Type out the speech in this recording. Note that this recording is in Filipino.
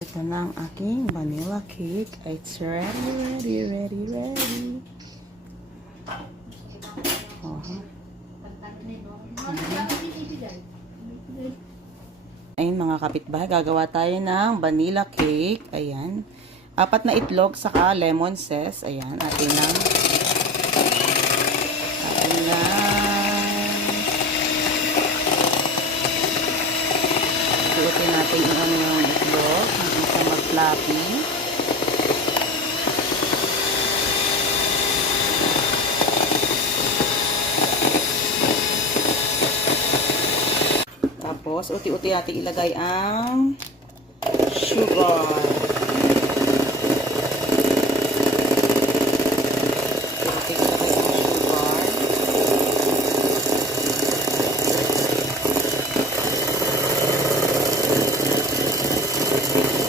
Ito na ang aking vanilla cake. It's ready. Ayun mga kapitbahay, gagawa tayo ng vanilla cake. Ayan. 4 na itlog, saka lemon zest. Ayan, atin lang. Lutuin natin yung itlog. Hanggang sa mag-fluffy. Tapos, uti-uti natin ilagay ang sugar.